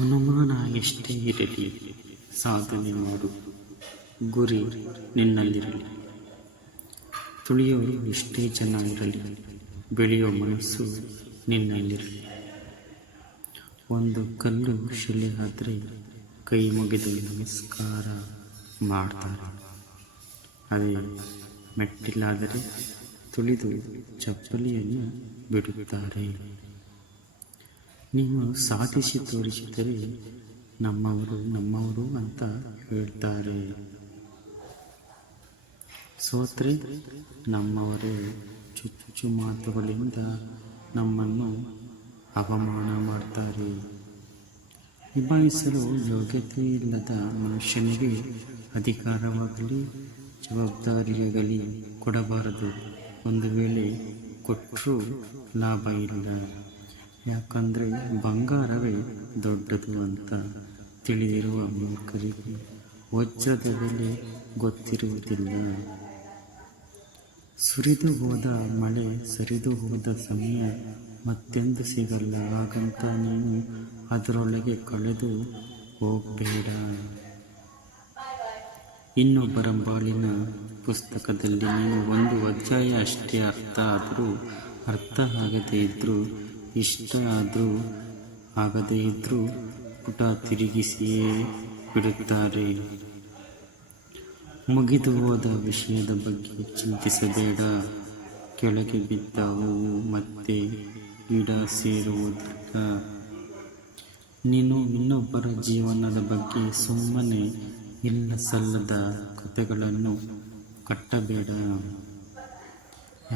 ಅನುಮಾನ ಎಷ್ಟೇ ಇರಲಿ, ಸಾಧನೆ ಮಾಡು, ಗುರಿ ನಿನ್ನಲ್ಲಿರಲಿ. ತುಳಿಯೋರು ಎಷ್ಟೇ ಜನ ಇರಲಿ, ಬೆಳೆಯೋ ಮನಸ್ಸು ನಿನ್ನಲ್ಲಿರಲಿ. ಒಂದು ಕಲ್ಲು ಶಿಲೆ ಆದರೆ ಕೈ ಮುಗಿದು ನಮಸ್ಕಾರ ಮಾಡ್ತಾರೆ. ಅದೇ ಮೆಟ್ಟಿಲಾದರೆ ತುಳಿದು ಚಪ್ಪಲಿಯನ್ನು ಬಿಡುತ್ತಾರೆ. ನೀವು ಸಾಧಿಸಿ ತೋರಿಸಿದರೆ ನಮ್ಮವರು ಅಂತ ಹೇಳ್ತಾರೆ. ಸೋತ್ರೆ ನಮ್ಮವರೇ ಚುಚ್ಚು ಮಾತುಗಳಿಂದ ನಮ್ಮನ್ನು ಅವಮಾನ ಮಾಡ್ತಾರೆ. ನಿಭಾಯಿಸಲು ಯೋಗ್ಯತೆ ಇಲ್ಲದ ಮನುಷ್ಯನಿಗೆ ಅಧಿಕಾರವಾಗಲಿ ಜವಾಬ್ದಾರಿಯಾಗಲಿ ಕೊಡಬಾರದು. ಒಂದು ವೇಳೆ ಕೊಟ್ಟರೂ ಲಾಭ ಇಲ್ಲ. ಯಾಕಂದರೆ ಬಂಗಾರವೇ ದೊಡ್ಡದು ಅಂತ ತಿಳಿದಿರುವ ಮೂರ್ಖರಿಗೆ ವಜ್ರದ ಬೆಲೆ ಗೊತ್ತಿರುವುದಿಲ್ಲ. ಸುರಿದು ಹೋದ ಮಳೆ, ಸರಿದು ಹೋದ ಸಮಯ ಮತ್ತೆಂದು ಸಿಗಲ್ಲ. ಹಾಗಂತ ನೀನು ಅದರೊಳಗೆ ಕಳೆದು ಹೋಗಬೇಡ. ಇನ್ನೊಬ್ಬರ ಬಾಳಿನ ಪುಸ್ತಕದಲ್ಲಿ ನೀನು ಒಂದು ಅಧ್ಯಾಯ ಅಷ್ಟೇ ಅರ್ಥ ಆಗದೇ ಇದ್ರೂ, ಇಷ್ಟ ಆದರೂ ಆಗದೇ ಇದ್ರೂ ಪುಟ ತಿರುಗಿಸಿಯೇ ಬಿಡುತ್ತಾರೆ. ಮುಗಿದು ಹೋದ ವಿಷಯದ ಬಗ್ಗೆ ಚಿಂತಿಸಬೇಡ. ಕೆಳಗೆ ಬಿದ್ದ ಹೂವು ಮತ್ತೆ ಗಿಡ ಸೇರುವುದಿಲ್ಲ. ನೀನು ಇನ್ನೊಬ್ಬರ ಜೀವನದ ಬಗ್ಗೆ ಸುಮ್ಮನೆ ಇಲ್ಲ ಸಲ್ಲದ ಕಥೆಗಳನ್ನು ಕಟ್ಟಬೇಡ.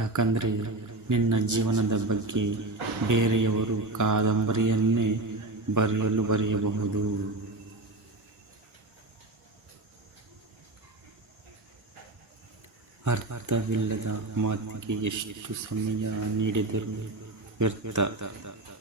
ಯಾಕಂದರೆ ನಿನ್ನ ಜೀವನದ ಬಗ್ಗೆ ಬೇರೆಯವರು ಕಾದಂಬರಿಯನ್ನೇ ಬರೆಯಬಹುದು. ಅರ್ಥವಿಲ್ಲದ ಮಾತಿಗೆ ಎಷ್ಟು ಸಮಯ ನೀಡಿದರೂ ವ್ಯರ್ಥ.